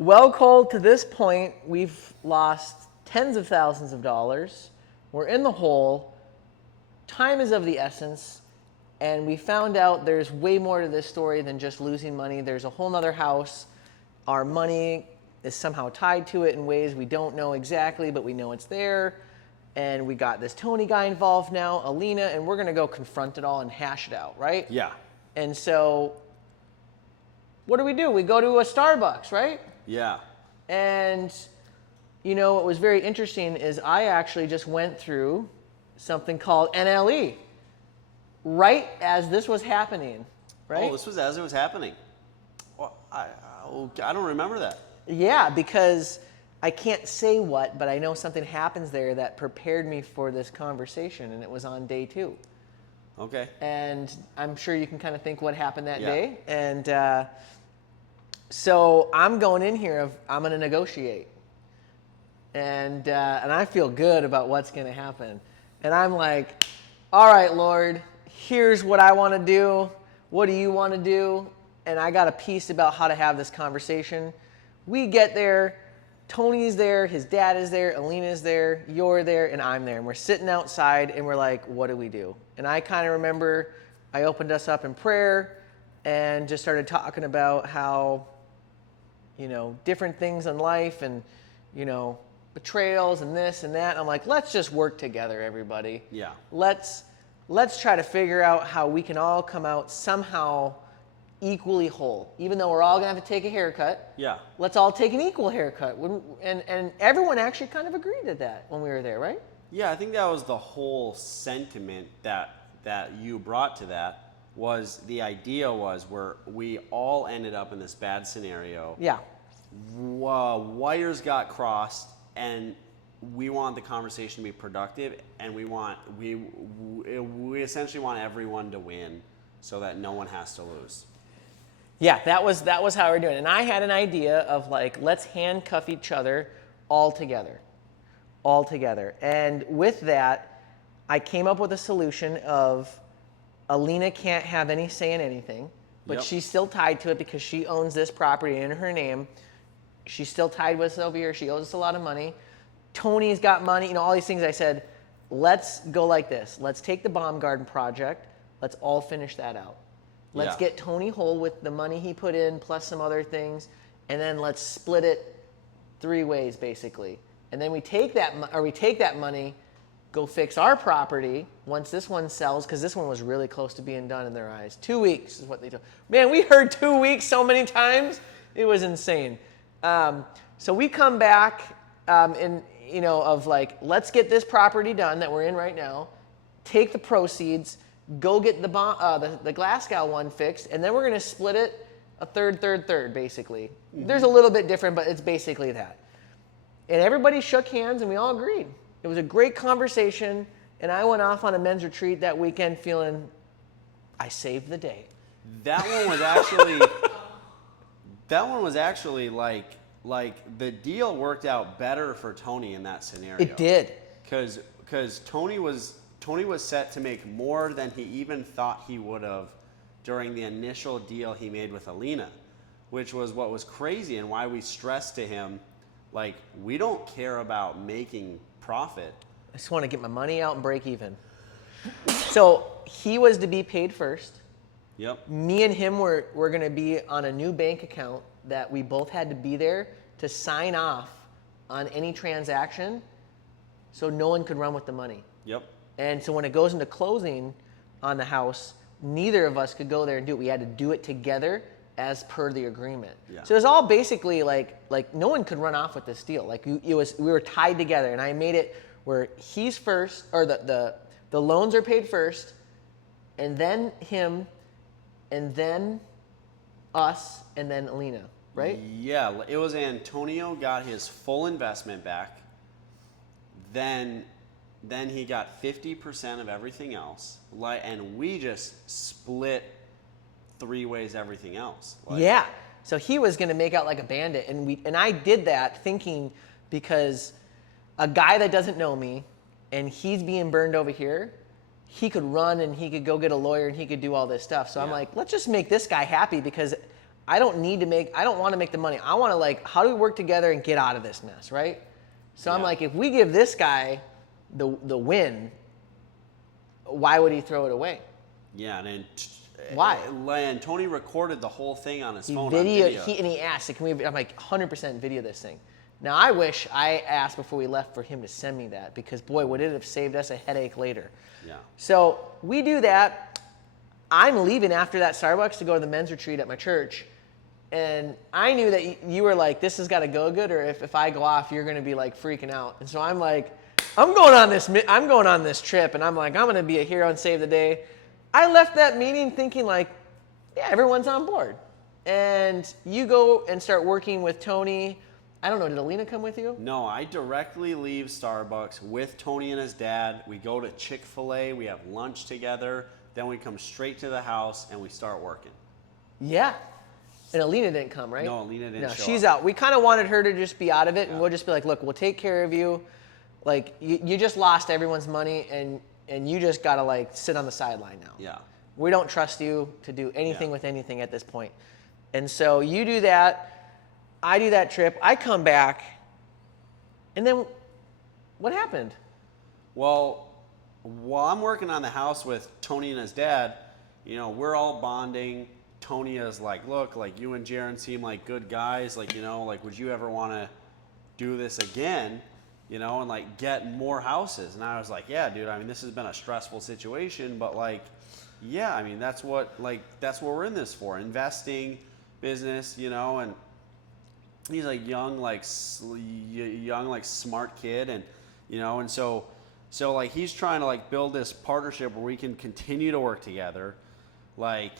Well, Cole, to this point, we've lost tens of thousands of dollars. We're in the hole. Time is of the essence. And we found out there's way more to this story than just losing money. There's a whole nother house. Our money is somehow tied to it in ways we don't know exactly, but we know it's there. And we got this Tony guy involved now, Alina, and we're going to go confront it all and hash it out, right? Yeah. And so what do? We go to a Starbucks, right? Yeah. And, you know, what was very interesting is I actually just went through something called NLE right as this was happening, right? Oh, this was as it was happening. Well, I don't remember that. Yeah, because I can't say what, but I know something happens there that prepared me for this conversation, and it was on day 2. Okay. And I'm sure you can kind of think what happened that Yeah. day. And so I'm going in here, I'm going to negotiate. And I feel good about what's going to happen. And I'm like, all right, Lord, here's what I want to do. What do you want to do? And I got a piece about how to have this conversation. We get there. Tony's there. His dad is there. Alina's there. You're there. And I'm there. And we're sitting outside and we're like, what do we do? And I kind of remember I opened us up in prayer and just started talking about how, you know, different things in life and, you know, betrayals and this and that. I'm like, let's just work together, everybody. Yeah. Let's try to figure out how we can all come out somehow equally whole. Even though we're all going to have to take a haircut. Yeah. Let's all take an equal haircut. And everyone actually kind of agreed to that when we were there, right? Yeah, I think that was the whole sentiment that you brought to that. Was the idea was where we all ended up in this bad scenario. Yeah. Wires got crossed, and we want the conversation to be productive, and we essentially want everyone to win, so that no one has to lose. Yeah, that was how we're doing. And I had an idea of like, let's handcuff each other all together. And with that, I came up with a solution of Alina can't have any say in anything, but Yep. she's still tied to it because she owns this property in her name. She's still tied with us over here. She owes us a lot of money. Tony's got money, you know, all these things. I said, let's go like this. Let's take the Baumgarten project. Let's all finish that out. Let's Yeah. get Tony whole with the money he put in plus some other things, and then let's split it 3 ways basically. And then we take that money, go fix our property once this one sells, because this one was really close to being done in their eyes. 2 weeks is what they told. Man, we heard 2 weeks so many times, it was insane. So we come back and you know, of like, let's get this property done that we're in right now, take the proceeds, go get the Glasgow one fixed, and then we're going to split it a third, basically. Mm-hmm. There's a little bit different, but it's basically that. And everybody shook hands, and we all agreed. It was a great conversation, and I went off on a men's retreat that weekend feeling I saved the day. That one was actually like the deal worked out better for Tony in that scenario. It did. Because Tony was set to make more than he even thought he would have during the initial deal he made with Alina, which was what was crazy and why we stressed to him, like, we don't care about making profit. I just want to get my money out and break even. So he was to be paid first. Yep. Me and him were going to be on a new bank account that we both had to be there to sign off on any transaction so no one could run with the money. Yep. And so when it goes into closing on the house, neither of us could go there and do it. We had to do it together as per the agreement. Yeah. So it was all basically like no one could run off with this deal. Like we were tied together, and I made it where he's first, or the loans are paid first, and then him, and then us, and then Alina, right? Yeah, it was Antonio got his full investment back. Then he got 50% of everything else, and we just split 3 ways everything else. Yeah. So he was going to make out like a bandit, and I did that thinking because a guy that doesn't know me and he's being burned over here, he could run and he could go get a lawyer and he could do all this stuff. So I'm like, let's just make this guy happy because I don't want to make the money. I want to like, how do we work together and get out of this mess, right? So I'm Yeah. like, if we give this guy the win, why would he throw it away? Yeah, and then Why? And Tony recorded the whole thing on his He phone. video, on video. and he asked, like, can we, I'm like, 100% video this thing. Now, I wish I asked before we left for him to send me that, because boy, would it have saved us a headache later. Yeah. So we do that. I'm leaving after that Starbucks to go to the men's retreat at my church. And I knew that you were like, this has got to go good, or if I go off, you're going to be like freaking out. And so I'm like, I'm going on this trip, and I'm like, I'm going to be a hero and save the day. I left that meeting thinking like, yeah, everyone's on board. And you go and start working with Tony. I don't know, did Alina come with you? No, I directly leave Starbucks with Tony and his dad. We go to Chick-fil-A. We have lunch together. Then we come straight to the house and we start working. Yeah. And Alina didn't come, right? No, Alina didn't No, show she's up. out. We kind of wanted her to just be out of it, and Yeah. we'll just be like, look, we'll take care of you. Like, you just lost everyone's money, and you just got to, like, sit on the sideline now. Yeah. We don't trust you to do anything Yeah. with anything at this point. And so you do that. I do that trip. I come back. And then what happened? Well, while I'm working on the house with Tony and his dad, you know, we're all bonding. Tony is like, look, like you and Jaron seem like good guys. Like, you know, like, would you ever want to do this again? You know, and like get more houses. And I was like, yeah, dude, I mean, this has been a stressful situation, but like, yeah, I mean, that's what we're in this for. Investing, business, you know, and he's like young, like smart kid. And, you know, and so like he's trying to like build this partnership where we can continue to work together. Like,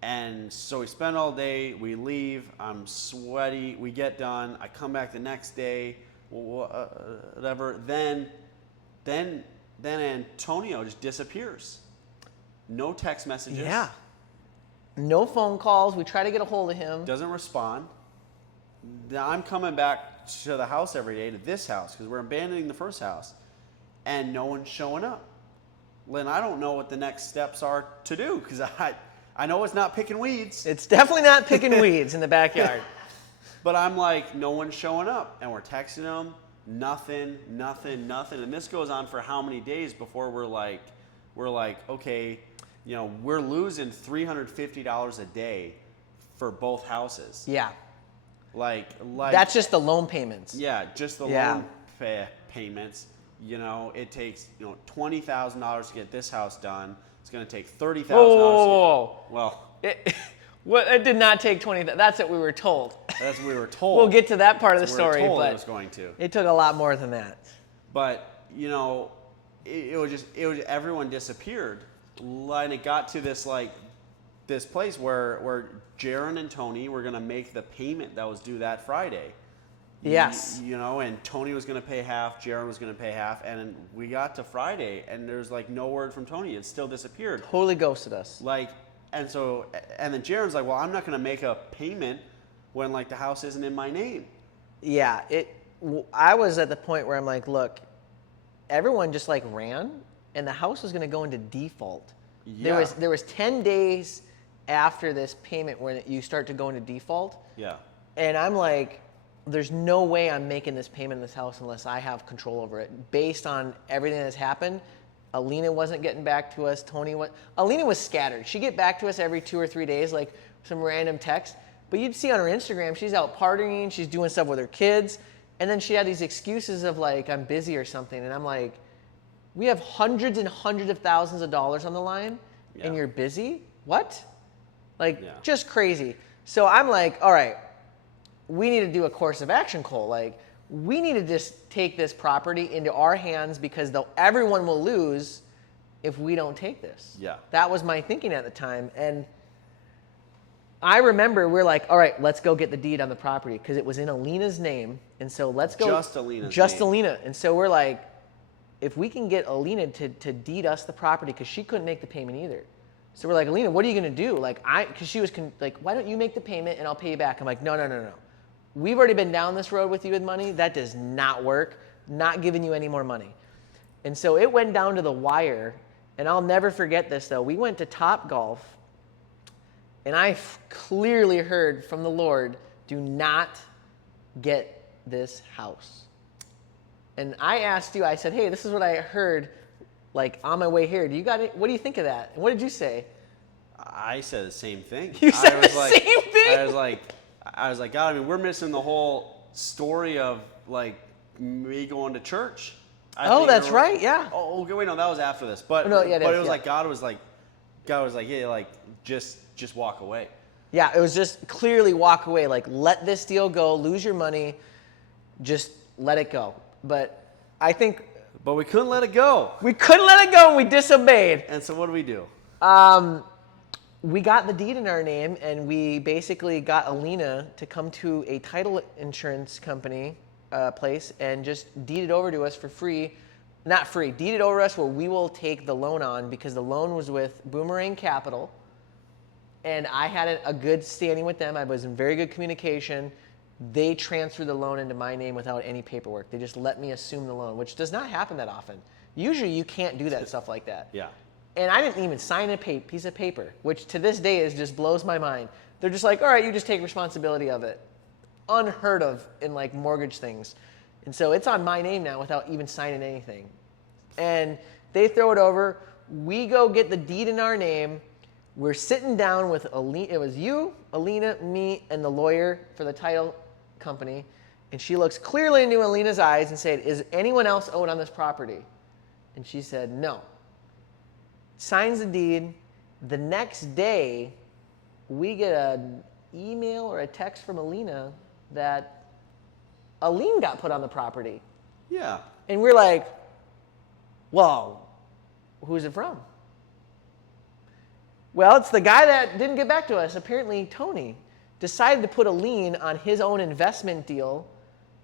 and so we spend all day, we leave, I'm sweaty, we get done, I come back the next day, whatever. Then Antonio just disappears. No text messages. Yeah. No phone calls. We try to get a hold of him. Doesn't respond. Now I'm coming back to the house every day, to this house, because we're abandoning the first house, and no one's showing up. Lynn, I don't know what the next steps are to do, because I know it's not picking weeds. It's definitely not picking weeds in the backyard. But I'm like, no one's showing up. And we're texting them, nothing. And this goes on for how many days before we're like, okay, you know, we're losing $350 a day for both houses. Yeah. Like That's just the loan payments. yeah, just the Yeah. loan payments. You know, it takes, you know, $20,000 to get this house done. It's going to take $30,000. Whoa. Well, It did not take 20. That's what we were told. that's what we were told. We'll get to that part of the That's what we were story, told but it was going to. it took a lot more than that. But, you know, it was everyone disappeared. And it got to this, like, this place where Jaron and Tony were going to make the payment that was due that Friday. Yes. You know, and Tony was going to pay half, Jaron was going to pay half, and we got to Friday, and there's, like, no word from Tony. It still disappeared. Totally ghosted us. Like, and then Jaron's like, well, I'm not going to make a payment when, like, the house isn't in my name. Yeah. I was at the point where I'm like, look, everyone just like ran, and the house was going to go into default. Yeah. There was 10 days after this payment when you start to go into default. Yeah. And I'm like, there's no way I'm making this payment in this house unless I have control over it. Based on everything that's happened, Alina wasn't getting back to us. Alina was scattered. She'd get back to us every 2 or 3 days, like some random text. But you'd see on her Instagram, she's out partying, she's doing stuff with her kids. And then she had these excuses of like, I'm busy or something. And I'm like, we have hundreds and hundreds of thousands of dollars on the line, and Yeah. you're busy? What? Like, Yeah. just crazy. So I'm like, all right, we need to do a course of action, Cole. Like, we need to just take this property into our hands because everyone will lose if we don't take this. Yeah. That was my thinking at the time. And I remember we're like, all right, let's go get the deed on the property because it was in Alina's name. And so let's go. Just Alina's Just name. Alina. And so we're like, if we can get Alina to deed us the property, because she couldn't make the payment either. So we're like, Alina, what are you going to do? Like, because she was like, why don't you make the payment and I'll pay you back? I'm like, no. We've already been down this road with you with money. That does not work. Not giving you any more money. And so it went down to the wire. And I'll never forget this, though. We went to Top Golf. And I clearly heard from the Lord, do not get this house. And I asked you, I said, hey, this is what I heard, like on my way here. Do you got it? What do you think of that? And what did you say? I said the same thing. You said I was the like, same thing? I was like, God, I mean, we're missing the whole story of like me going to church. I Oh, think that's right, yeah. Oh, okay, wait, no, that was after this. But No, yeah, it but is, it was yeah. like God was like, yeah, like just walk away. Yeah, it was just clearly walk away. Like, let this deal go, lose your money, just let it go. But I think But we couldn't let it go. we couldn't let it go and we disobeyed. And so what do we do? We got the deed in our name, and we basically got Alina to come to a title insurance company place and just deed it over to us for free. Not free, deed it over to us where we will take the loan on, because the loan was with Boomerang Capital, and I had a good standing with them. I was in very good communication. They transferred the loan into my name without any paperwork. They just let me assume the loan, which does not happen that often. Usually you can't do that stuff like that. Yeah. And I didn't even sign a piece of paper, which to this day just blows my mind. They're just like, all right, you just take responsibility of it. Unheard of in like mortgage things. And so it's on my name now without even signing anything. And they throw it over. We go get the deed in our name. We're sitting down with Alina. It was you, Alina, me, and the lawyer for the title company. And she looks clearly into Alina's eyes and said, is anyone else owed on this property? And she said, no. Signs the deed. The next day, we get an email or a text from Alina that a lien got put on the property. Yeah. And we're like, well, who's it from? Well, it's the guy that didn't get back to us. Apparently, Tony decided to put a lien on his own investment deal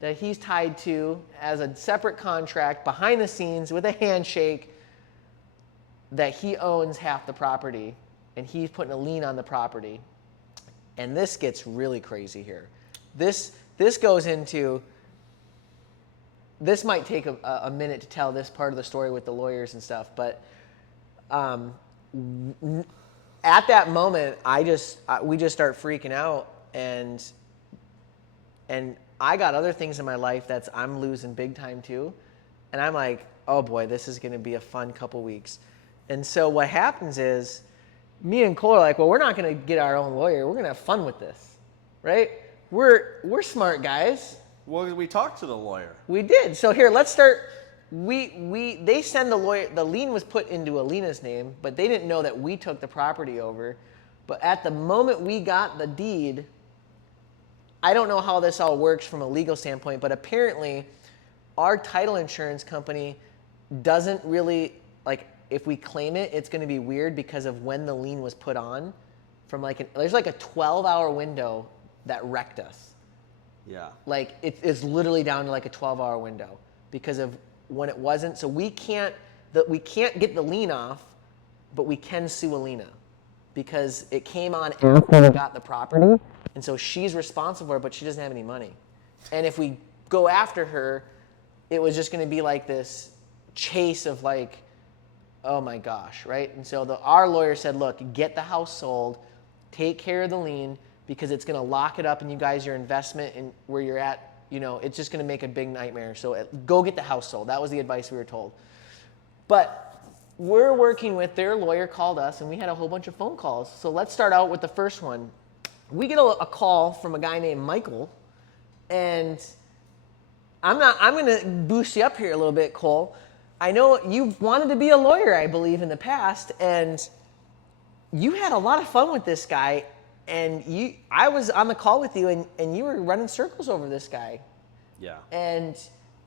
that he's tied to as a separate contract behind the scenes with a handshake, that he owns half the property, and he's putting a lien on the property. And this gets really crazy here. This goes into, this might take a minute to tell this part of the story with the lawyers and stuff, but at that moment, we just start freaking out, and I got other things in my life I'm losing big time too, and I'm like, oh boy, this is going to be a fun couple weeks. And so what happens is, me and Cole are like, well, we're not going to get our own lawyer. We're going to have fun with this, right? We're smart guys. Well, we talked to the lawyer. We did. So here, let's start. They send the lawyer. The lien was put into Alina's name, but they didn't know that we took the property over. But at the moment we got the deed, I don't know how this all works from a legal standpoint, but apparently our title insurance company doesn't really, like, if we claim it, it's going to be weird because of when the lien was put on. There's like a 12-hour window that wrecked us. Yeah. Like it's literally down to like a 12-hour window because of when it wasn't. So we can't get the lien off, but we can sue Alina because it came on after we got the property, and so she's responsible for it, but she doesn't have any money. And if we go after her, it was just going to be like this chase of like, oh my gosh, right? And so our lawyer said, look, get the house sold, take care of the lien, because it's going to lock it up, and you guys, your investment and where you're at, it's just going to make a big nightmare. So go get the house sold. That was the advice we were told. But we're working with their lawyer, called us, and we had a whole bunch of phone calls. So let's start out with the first one. We get a call from a guy named Michael, and I'm going to boost you up here a little bit, Cole. I know you've wanted to be a lawyer, I believe, in the past, and you had a lot of fun with this guy. And I was on the call with you, and you were running circles over this guy. Yeah. And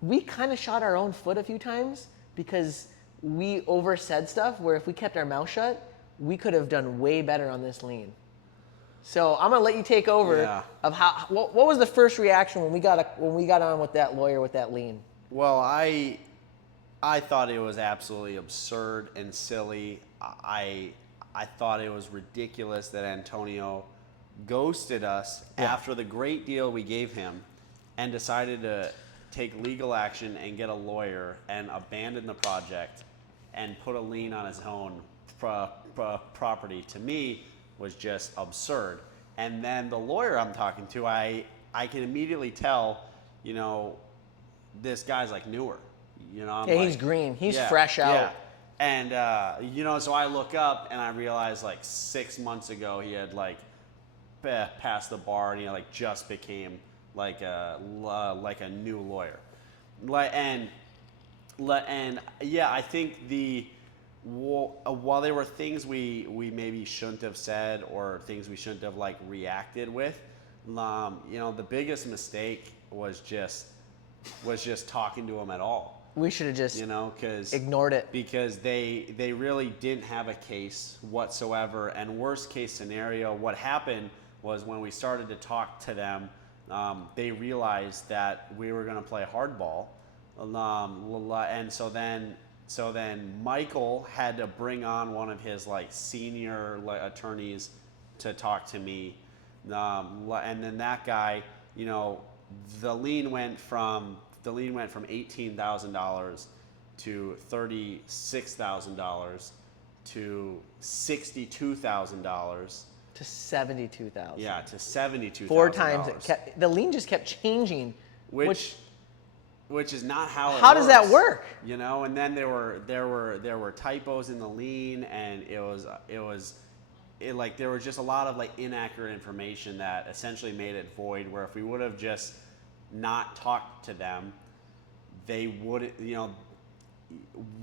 we kind of shot our own foot a few times because we oversaid stuff where if we kept our mouth shut, we could have done way better on this lien. So I'm gonna let you take over of what was the first reaction when we got on with that lawyer with that lien? Well, I thought it was absolutely absurd and silly. I thought it was ridiculous that Antonio ghosted us after the great deal we gave him and decided to take legal action and get a lawyer and abandon the project and put a lien on his own property. To me, was just absurd. And then the lawyer I'm talking to, I can immediately tell, you know, this guy's like newer. You know, I'm Yeah, like, he's green. He's yeah, fresh out. yeah. And you know, so I look up and I realize like 6 months ago he had like passed the bar and he like just became like a new lawyer. And yeah, I think while there were things we maybe shouldn't have said or things we shouldn't have like reacted with, you know, the biggest mistake was just talking to him at all. We should have just, You know, because ignored it. because they really didn't have a case whatsoever. And worst case scenario, what happened was when we started to talk to them, they realized that we were going to play hardball, and so then Michael had to bring on one of his like senior attorneys to talk to me, and then that guy, you know, the lien went from $18,000 to $36,000 to $62,000. To 72,000. Yeah, to $72,000. 4 times the lien just kept changing. Which is not how it How does that works, work? You know, and then there were typos in the lien, and it was like there was just a lot of like inaccurate information that essentially made it void. Where if we would have just not talked to them, they would, you know,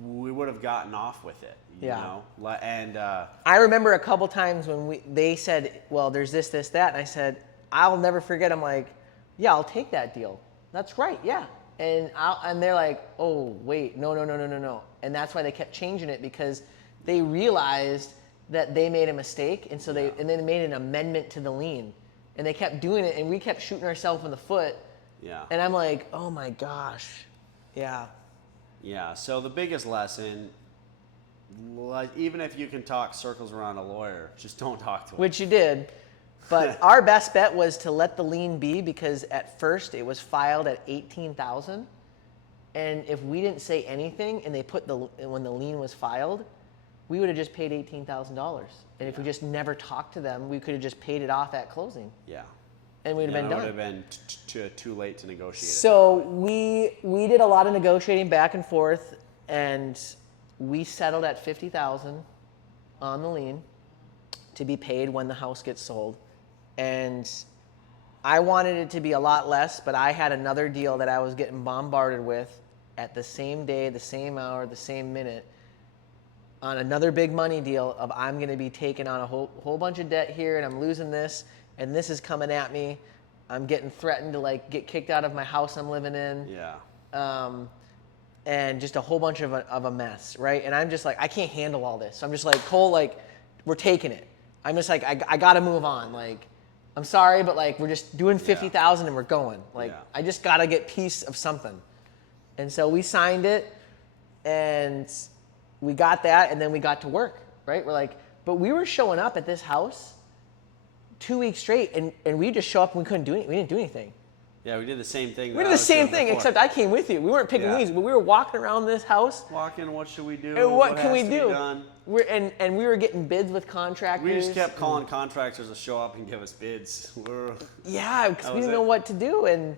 we would have gotten off with it. You know? And I remember a couple times when they said, well, there's this, that. And I said, I'll never forget. I'm like, yeah, I'll take that deal. That's right. Yeah. And they're like, oh, wait, no. And that's why they kept changing it, because they realized that they made a mistake. And so they made an amendment to the lien, and they kept doing it, and we kept shooting ourselves in the foot. Yeah. And I'm like, oh my gosh. Yeah. Yeah. So the biggest lesson, like, even if you can talk circles around a lawyer, just don't talk to him. Which you did. But our best bet was to let the lien be, because at first it was filed at $18,000. And if we didn't say anything and they put when the lien was filed, we would have just paid $18,000. And if we just never talked to them, we could have just paid it off at closing. Yeah. And we'd have been done. It would have been too late to negotiate. So we did a lot of negotiating back and forth, and we settled at $50,000 on the lien to be paid when the house gets sold. And I wanted it to be a lot less, but I had another deal that I was getting bombarded with at the same day, the same hour, the same minute, on another big money deal of I'm going to be taking on a whole bunch of debt here, and I'm losing this, and this is coming at me. I'm getting threatened to like get kicked out of my house I'm living in. Yeah. And just a whole bunch of a mess, right? And I'm just like, I can't handle all this. So I'm just like, Cole, like, we're taking it. I'm just like, I got to move on. Like, I'm sorry, but like, we're just doing 50,000 and we're going. Like, I just got to get peace of something. And so we signed it, and we got that, and then we got to work, right? We're like, but we were showing up at this house 2 weeks straight, and we just show up and we couldn't do anything. We didn't do anything. Yeah, we did the same thing. We did the same thing, except I came with you. We weren't picking weeds, but we were walking around this house. Walking, what should we do? And what can we has to do? be done? And we were getting bids with contractors. We just kept calling contractors to show up and give us bids. Yeah, because we didn't know what to do. And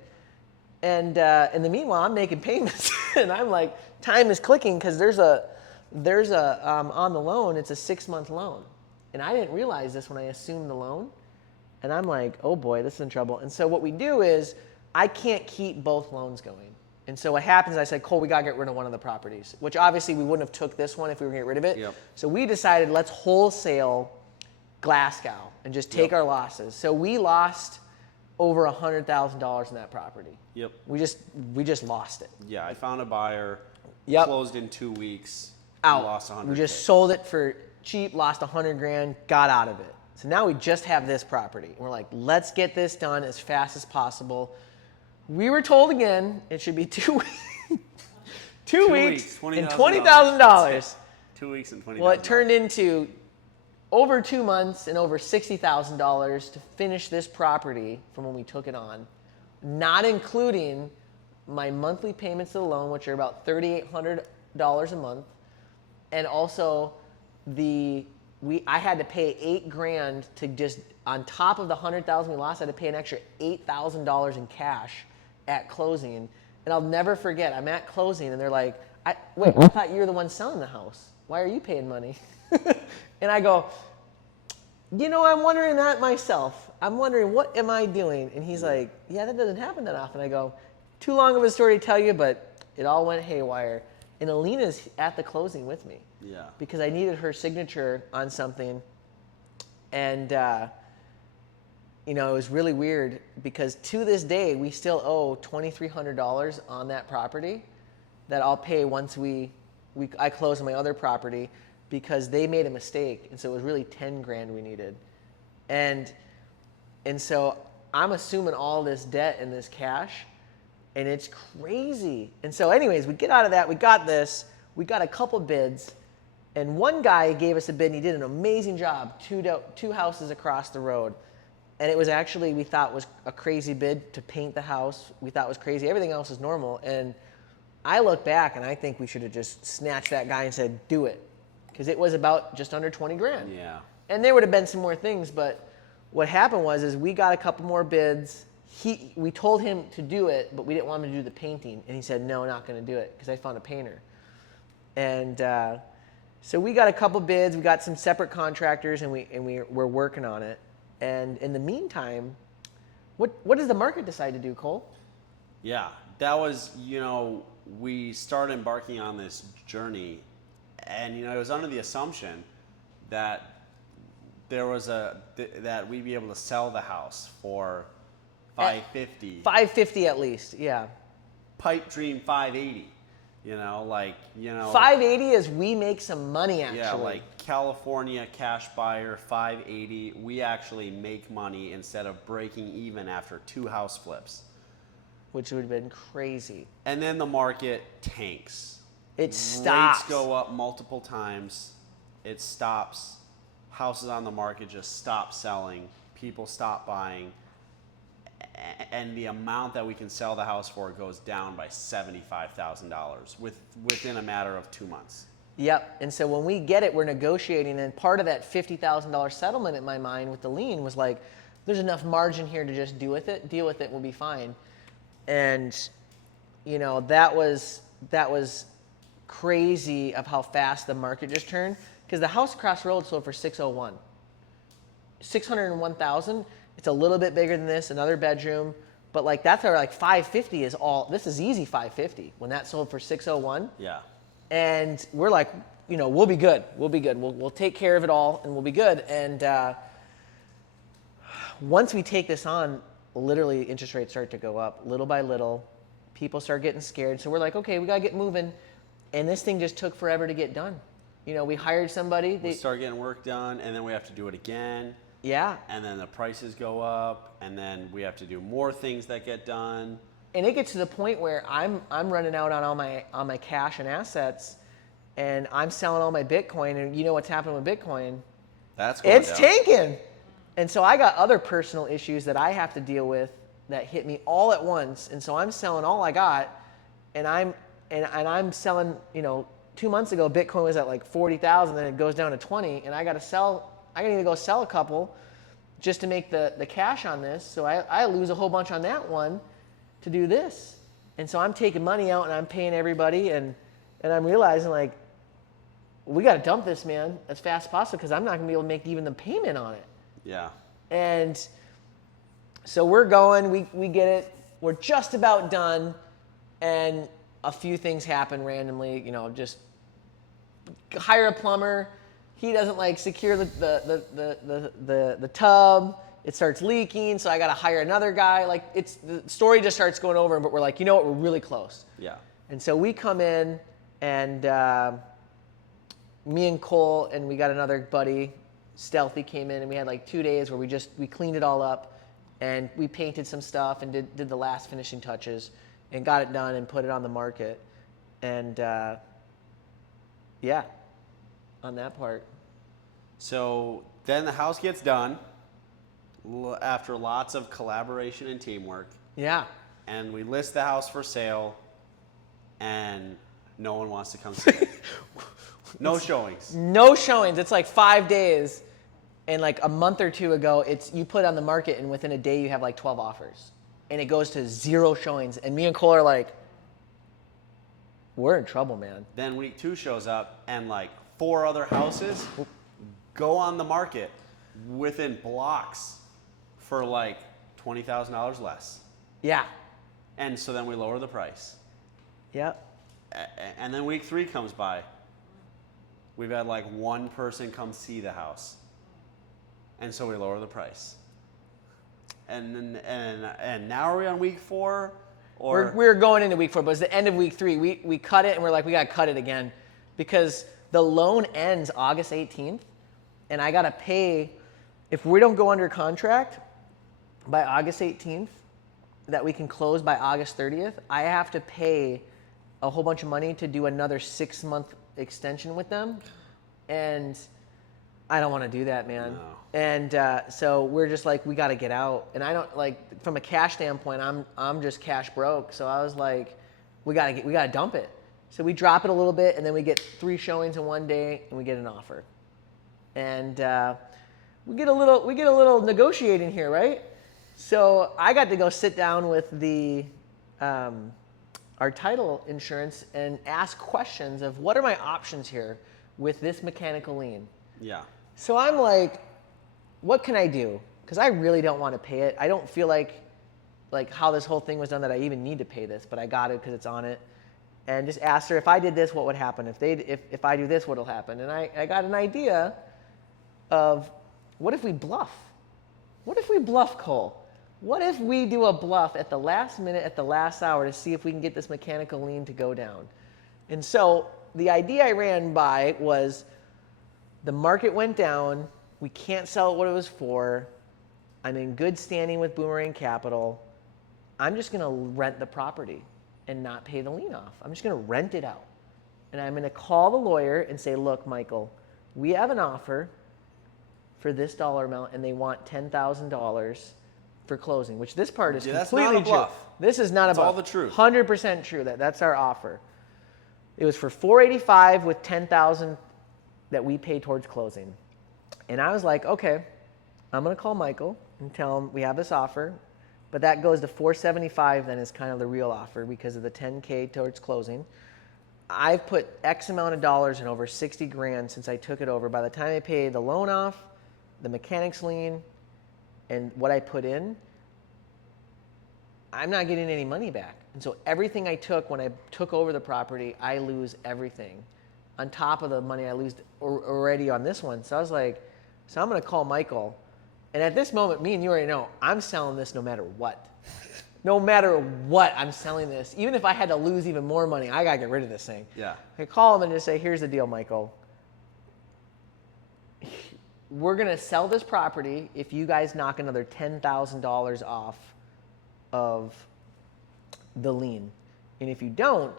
in the meanwhile, I'm making payments, and I'm like, time is clicking, because there's a on the loan, it's a 6-month loan, and I didn't realize this when I assumed the loan, and I'm like, oh boy, this is in trouble. And so what we do is, I can't keep both loans going. And so what happens is I said, Cole, we got to get rid of one of the properties, which obviously we wouldn't have took this one if we were going to get rid of it. Yep. So we decided, let's wholesale Glasgow and just take our losses. So we lost over $100,000 in that property. Yep. We just lost it. Yeah, I found a buyer. Yep. Closed in 2 weeks. Out. Lost $100,000. We just sold it for cheap, lost $100,000, got out of it. So now we just have this property. And we're like, let's get this done as fast as possible. We were told again it should be 2 weeks. 2 weeks and $20,000. 2 weeks and $20,000. Well, it turned into over 2 months and over $60,000 to finish this property from when we took it on, not including my monthly payments to the loan, which are about $3,800 a month, and also the I had to pay $8,000 to just, on top of the $100,000 we lost, I had to pay an extra $8,000 in cash at closing. And I'll never forget, I'm at closing and they're like, wait, I thought you were the one selling the house. Why are you paying money? And I go, I'm wondering that myself. I'm wondering, what am I doing? And he's like, yeah, that doesn't happen that often. I go, too long of a story to tell you, but it all went haywire. And Alina's at the closing with me. Yeah. Because I needed her signature on something. And, it was really weird because to this day, we still owe $2,300 on that property that I'll pay once I close on my other property because they made a mistake. And so it was really $10,000 we needed. And so I'm assuming all this debt and this cash, and it's crazy. And so anyways, we get out of that. We got this. We got a couple bids. And one guy gave us a bid, and he did an amazing job, two houses across the road. And it was actually, we thought was a crazy bid to paint the house. We thought was crazy. Everything else was normal. And I look back, and I think we should have just snatched that guy and said, do it. Because it was about just under $20,000. Yeah. And there would have been some more things, but what happened was we got a couple more bids. We told him to do it, but we didn't want him to do the painting. And he said, no, not going to do it, because I found a painter. And so we got a couple bids. We got some separate contractors, and we're working on it. And in the meantime, what does the market decide to do, Cole? Yeah, that was, we started embarking on this journey, and, it was under the assumption that there was that we'd be able to sell the house for $550. $550 at least, yeah. Pipe dream $580. $580 is we make some money, actually. Yeah, like California cash buyer, $580. We actually make money instead of breaking even after 2 house flips. Which would have been crazy. And then the market tanks. It stops. Rates go up multiple times. It stops. Houses on the market just stop selling. People stop buying. And the amount that we can sell the house for goes down by $75,000 within a matter of 2 months. Yep. And so when we get it, we're negotiating. And part of that $50,000 settlement in my mind with the lien was like, there's enough margin here to just deal with it, we'll be fine. And, that was crazy of how fast the market just turned. Because the house across the road sold for $601,000. $601,000. It's a little bit bigger than this, another bedroom, but that's our $550 is all. This is easy $550 when that sold for $601. Yeah. And we're like, we'll be good. We'll be good. We'll take care of it all, and we'll be good. And once we take this on, literally interest rates start to go up little by little. People start getting scared. So we're like, okay, we gotta get moving. And this thing just took forever to get done. We hired somebody. We start getting work done, and then we have to do it again. Yeah. And then the prices go up, and then we have to do more things that get done. And it gets to the point where I'm running out on all my cash and assets, and I'm selling all my Bitcoin. And you know what's happening with Bitcoin? That's going down. Tanking. And so I got other personal issues that I have to deal with that hit me all at once. And so I'm selling all I got, and I'm selling. 2 months ago, Bitcoin was at 40,000, then it goes down to 20, and I got to sell. I need to go sell a couple just to make the cash on this. So I lose a whole bunch on that one to do this. And so I'm taking money out and I'm paying everybody. And I'm realizing we got to dump this, man, as fast as possible because I'm not going to be able to make even the payment on it. Yeah. And so we're going. We get it. We're just about done. And a few things happen randomly. Just hire a plumber. He doesn't secure the tub. It starts leaking, so I got to hire another guy. The story just starts going over, but we're like, we're really close. Yeah. And so we come in, and me and Cole and we got another buddy, Stealthy, came in, and we had 2 days where we cleaned it all up, and we painted some stuff and did the last finishing touches, and got it done and put it on the market, and yeah. On that part. So then the house gets done after lots of collaboration and teamwork. Yeah. And we list the house for sale, and no one wants to come see it. No showings. No showings. It's like 5 days. And like a month or two ago, you put it on the market, and within a day you have like 12 offers. And it goes to 0 showings. And me and Cole are like, we're in trouble, man. Then week 2 shows up, and like 4 other houses go on the market within blocks for like $20,000 less. Yeah. And so then we lower the price. Yep. And then week 3 comes by. We've had like 1 person come see the house. And so we lower the price. And now are we on week 4? Or We're going into week 4, but it's the end of week 3. We cut it, and we're like, we got to cut it again because the loan ends August 18th, and I got to pay, if we don't go under contract by August 18th, that we can close by August 30th, I have to pay a whole bunch of money to do another 6-month extension with them. And I don't want to do that, man. No. And so we're just like, we got to get out. And I don't like, from a cash standpoint, I'm just cash broke. So I was like, we got to dump it. So we drop it a little bit, and then we get 3 showings in one day, and we get an offer. And we get a little negotiating here, right? So I got to go sit down with our title insurance and ask questions of what are my options here with this mechanical lien. Yeah. So I'm like, what can I do? Because I really don't want to pay it. I don't feel like how this whole thing was done that I even need to pay this, but I got it because it's on it. And just asked her, if I did this, what would happen? If I do this, what'll happen? And I got an idea of, what if we bluff? What if we bluff, Cole? What if we do a bluff at the last minute, at the last hour, to see if we can get this mechanical lien to go down? And so the idea I ran by was, the market went down. We can't sell it what it was for. I'm in good standing with Boomerang Capital. I'm just going to rent the property and not pay the lien off. I'm just going to rent it out. And I'm going to call the lawyer and say, look, Michael, we have an offer for this dollar amount, and they want $10,000 for closing, which this part is completely that's not a bluff. true. This is not a bluff. all the truth. 100% true. That's our offer. It was for $485 with $10,000 that we paid towards closing. And I was like, okay, I'm going to call Michael and tell him we have this offer, but that goes to $475 then is kind of the real offer because of the $10K towards closing. I've put X amount of dollars in over $60,000 since I took it over. By the time I pay the loan off, the mechanics lien, and what I put in, I'm not getting any money back. And so everything I took when I took over the property, I lose everything on top of the money I lose already on this one. So I was like, so I'm going to call Michael. And at this moment, me and you already know, I'm selling this no matter what. No matter what, I'm selling this. Even if I had to lose even more money, I got to get rid of this thing. Yeah. I call him and just say, here's the deal, Michael. We're going to sell this property if you guys knock another $10,000 off of the lien. And if you don't,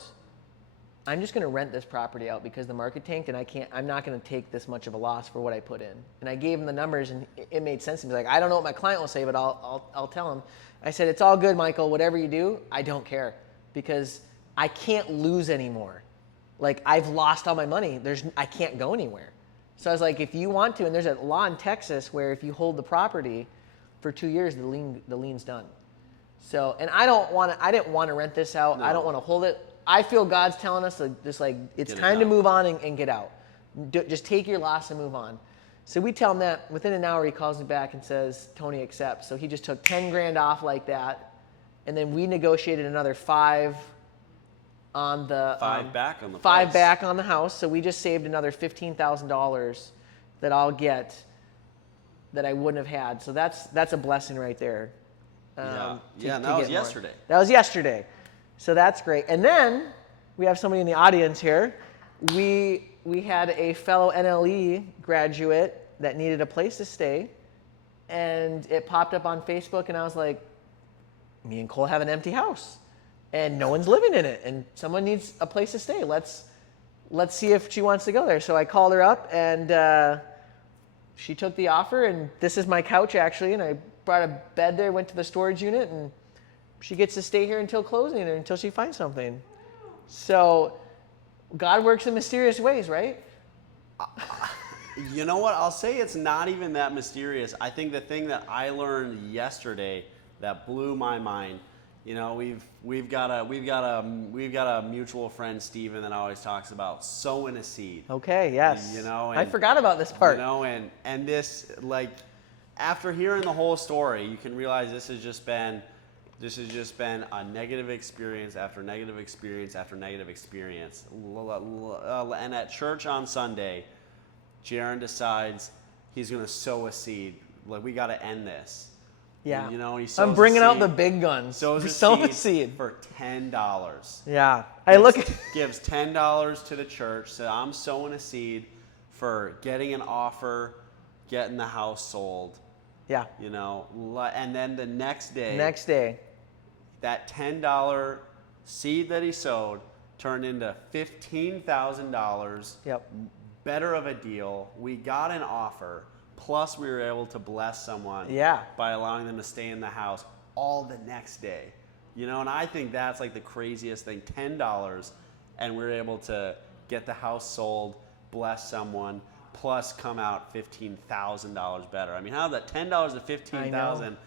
I'm just going to rent this property out because the market tanked, and I'm not going to take this much of a loss for what I put in. And I gave him the numbers, and it made sense to me. Like, I don't know what my client will say, but I'll tell him. I said, it's all good, Michael. Whatever you do, I don't care because I can't lose anymore. Like, I've lost all my money. I can't go anywhere. So I was like, if you want to, and there's a law in Texas where if you hold the property for 2 years, the lien's done. So, and I didn't want to rent this out. No. I don't want to hold it. I feel God's telling us it's time to move on and get out. Just take your loss and move on. So we tell him that. Within an hour, he calls me back and says, Tony accepts. So he just took $10,000 off like that. And then we negotiated another $5,000 on the $5,000 back on the $5,000 price. back on the house. So we just saved another $15,000 that I'll get that I wouldn't have had. So that's a blessing right there. Yeah, to and that get was more. yesterday. That was yesterday. So that's great. And then we have somebody in the audience here. We had a fellow NLE graduate that needed a place to stay, and it popped up on Facebook, and I was like, me and Cole have an empty house, and no one's living in it, and someone needs a place to stay. Let's see if she wants to go there. So I called her up, and she took the offer, and this is my couch, actually, and I brought a bed there, went to the storage unit, and she gets to stay here until closing or until she finds something. So God works in mysterious ways, right? You know what? I'll say it's not even that mysterious. I think the thing that I learned yesterday that blew my mind. You know, we've got a mutual friend, Steven, that always talks about sowing a seed. Okay, yes. You know, I forgot about this part. You know, and this, like, after hearing the whole story, you can realize this has just been a negative experience after negative experience after negative experience. And at church on Sunday, Jaron decides he's going to sow a seed. Like, we got to end this. Yeah. And, you know, he sows I'm bringing a out seed, the big guns. sows Sow a a seed. for $10. Yeah. I look at Gives $10 to the church. Said, I'm sowing a seed for getting an offer, getting the house sold. Yeah. You know, and then the next day, that $10 seed that he sowed turned into $15,000. Yep. Better of a deal. We got an offer. Plus, we were able to bless someone by allowing them to stay in the house all the next day. You know, and I think that's like the craziest thing. $10, and we're able to get the house sold, bless someone, plus come out $15,000 better. I mean, how that $10 to $15,000?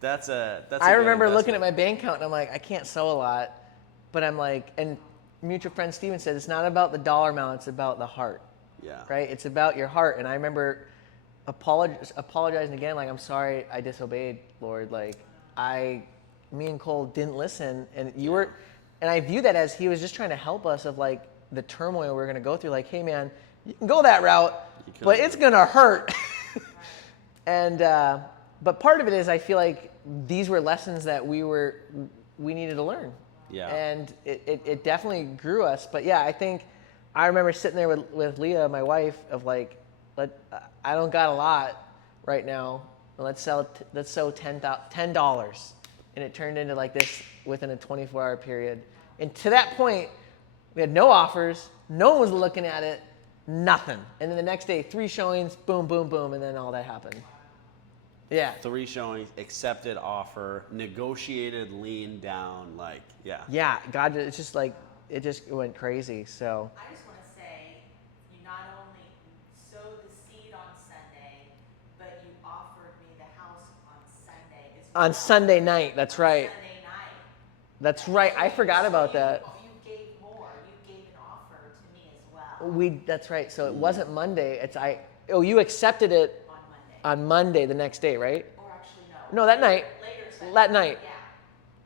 That's a. I remember looking at my bank account and I'm like, I can't sow a lot, but I'm like, and mutual friend Steven said it's not about the dollar amount, it's about the heart. Yeah. Right. It's about your heart, and I remember apologizing again, like, I'm sorry I disobeyed, Lord. Like, me and Cole didn't listen, and you were, and I view that as he was just trying to help us of like the turmoil we're going to go through. Like, hey man, you can go that route, but it's going to hurt. And, but part of it is I feel like these were lessons that we needed to learn. Yeah. And it definitely grew us. But yeah, I think I remember sitting there with Leah, my wife, of like, I don't got a lot right now. Let's sow $10. And it turned into like this within a 24-hour period. And to that point, we had no offers. No one was looking at it. Nothing. And then the next day, 3 showings, boom, boom, boom, and then all that happened. Yeah. 3 showings, accepted offer, negotiated, lean down, like, yeah. Yeah, God, it's just like, it just went crazy, so. I just want to say, you not only sowed the seed on Sunday, but you offered me the house on Sunday as well. On Sunday night, that's right. Sunday night. That's right, I forgot about that. You gave more. You gave an offer to me as well. That's right, so it wasn't Monday, you accepted it On Monday. on Monday the next day, right? Or actually, no. No, that night. Later Sunday. That night. Yeah.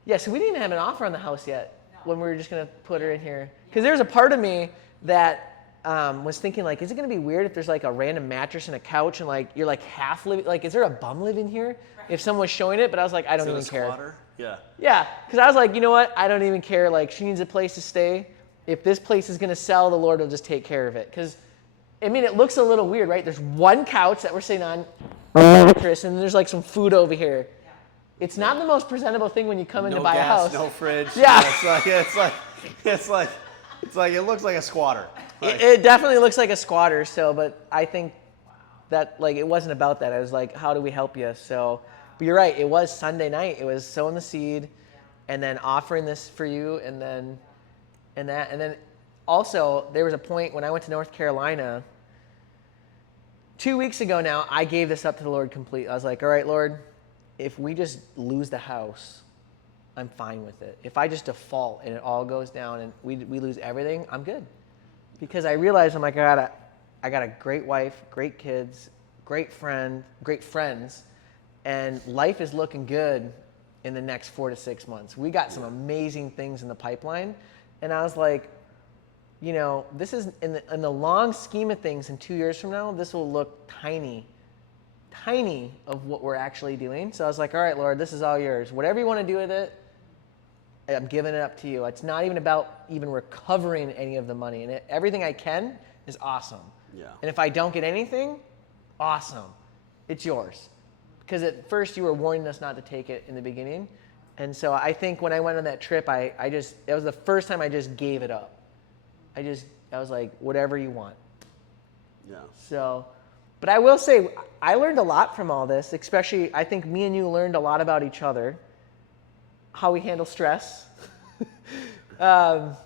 Yeah, so we didn't even have an offer on the house yet No. when we were just going to put her in here. Because there's a part of me that was thinking, like, is it going to be weird if there's like a random mattress and a couch and like you're like half living, like, is there a bum living here? If someone was showing it, but I was like, I don't Is it even a care. squatter? Yeah. Yeah, because I was like, you know what? I don't even care. Like, she needs a place to stay. If this place is going to sell, the Lord will just take care of it. Because, I mean, it looks a little weird, right? There's one couch that we're sitting on, a mattress, and there's like some food over here. It's not the most presentable thing when you come in to buy a house. No fridge. Yeah. It's like it looks like a squatter. Like, It definitely looks like a squatter. So, but I think that like it wasn't about that. I was like, how do we help you? So, but you're right. It was Sunday night. It was sowing the seed, and then offering this for you, and then also there was a point when I went to North Carolina. 2 weeks ago now, I gave this up to the Lord completely. I was like, all right, Lord, if we just lose the house, I'm fine with it. If I just default and it all goes down and we lose everything, I'm good. Because I realized I got a great wife, great kids, great friends, and life is looking good in the next 4 to 6 months. We got some amazing things in the pipeline, and I was like, you know, this is in the long scheme of things. In 2 years from now, this will look tiny of what we're actually doing. So I was like, all right, Lord, this is all yours. Whatever you want to do with it, I'm giving it up to you. It's not even about even recovering any of the money. And everything I can is awesome. Yeah. And if I don't get anything, awesome. It's yours. Because at first you were warning us not to take it in the beginning. And so I think when I went on that trip, it was the first time I just gave it up. I was like, whatever you want. Yeah. So, but I will say, I learned a lot from all this, especially I think me and you learned a lot about each other, how we handle stress, how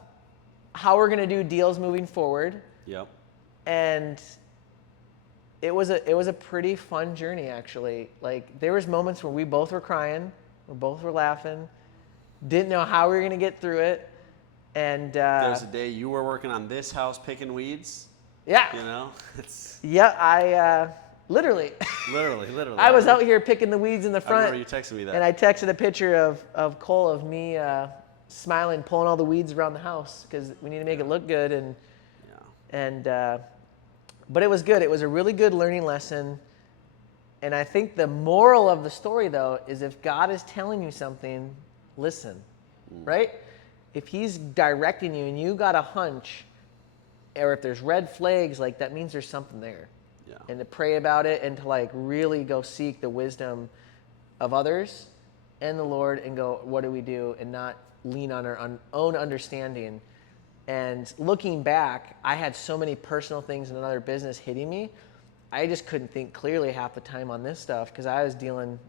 we're going to do deals moving forward. Yep. And it was a pretty fun journey, actually. Like, there was moments where we both were crying, we both were laughing, didn't know how we were going to get through it. And There's a day you were working on this house picking weeds. yeah, You know, it's yeah, I literally, literally. I was out here picking the weeds in the I front. remember you texted me that. And I texted a picture of Cole of me smiling, pulling all the weeds around the house because we need to make it look good. But it was good. It was a really good learning lesson. And I think the moral of the story, though, is if God is telling you something, listen, right? If he's directing you and you got a hunch, or if there's red flags, like that means there's something there. Yeah. And to pray about it and to like really go seek the wisdom of others and the Lord and go, what do we do? And not lean on our own understanding. And looking back, I had so many personal things in another business hitting me. I just couldn't think clearly half the time on this stuff because I was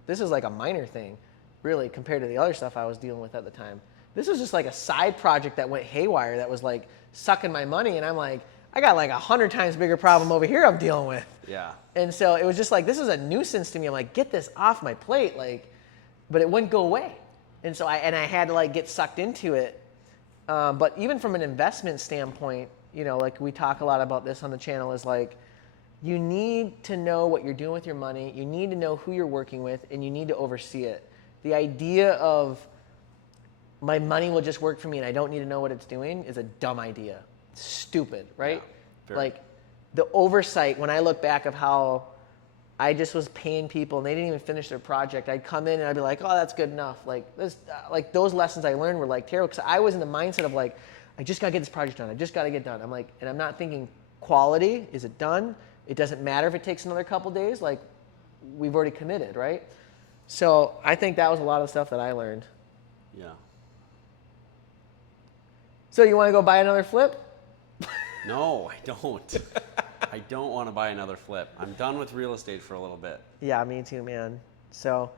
this is like a minor thing, really, compared to the other stuff I was dealing with at the time. This was just like a side project that went haywire that was like sucking my money. And I'm like, I got like 100 times bigger problem over here I'm dealing with. Yeah. And so it was just like, this is a nuisance to me. I'm like, get this off my plate. Like, but it wouldn't go away. And so I had to like get sucked into it. But even from an investment standpoint, you know, like we talk a lot about this on the channel is like, you need to know what you're doing with your money. You need to know who you're working with and you need to oversee it. The idea of my money will just work for me and I don't need to know what it's doing is a dumb idea. It's stupid, right? Yeah, like the oversight, when I look back of how I just was paying people and they didn't even finish their project. I'd come in and I'd be like, oh, that's good enough. Like this, like those lessons I learned were like terrible because I was in the mindset of like, I just gotta get this project done. I just gotta get done. I'm like, and I'm not thinking quality. Is it done? It doesn't matter if it takes another couple days. Like we've already committed, right? So I think that was a lot of the stuff that I learned. Yeah. So you want to go buy another flip? No, I don't. I don't want to buy another flip. I'm done with real estate for a little bit. Yeah, me too, man. So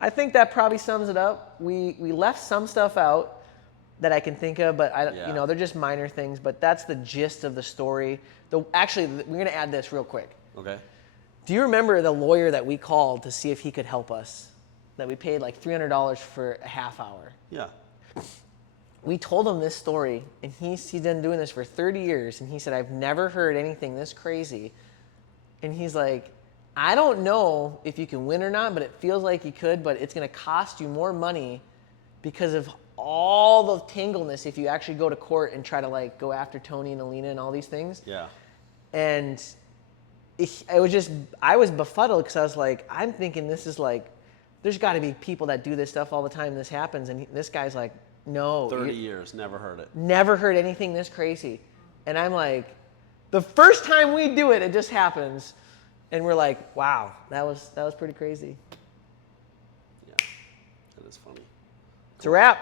I think that probably sums it up. We left some stuff out that I can think of, but you know, they're just minor things. But that's the gist of the story. Actually, we're gonna add this real quick. Okay. Do you remember the lawyer that we called to see if he could help us? That we paid like $300 for a half hour. Yeah. We told him this story, and he's been doing this for 30 years, and he said, I've never heard anything this crazy. And he's like, I don't know if you can win or not, but it feels like you could, but it's going to cost you more money because of all the tangleness if you actually go to court and try to like go after Tony and Alina and all these things. Yeah. And I was befuddled because I was like, I'm thinking this is like, there's got to be people that do this stuff all the time and this happens. And this guy's like, no. 30 years, never heard it. Never heard anything this crazy. And I'm like, the first time we do it, it just happens. And we're like, wow, that was pretty crazy. Yeah, that is funny. It's a wrap.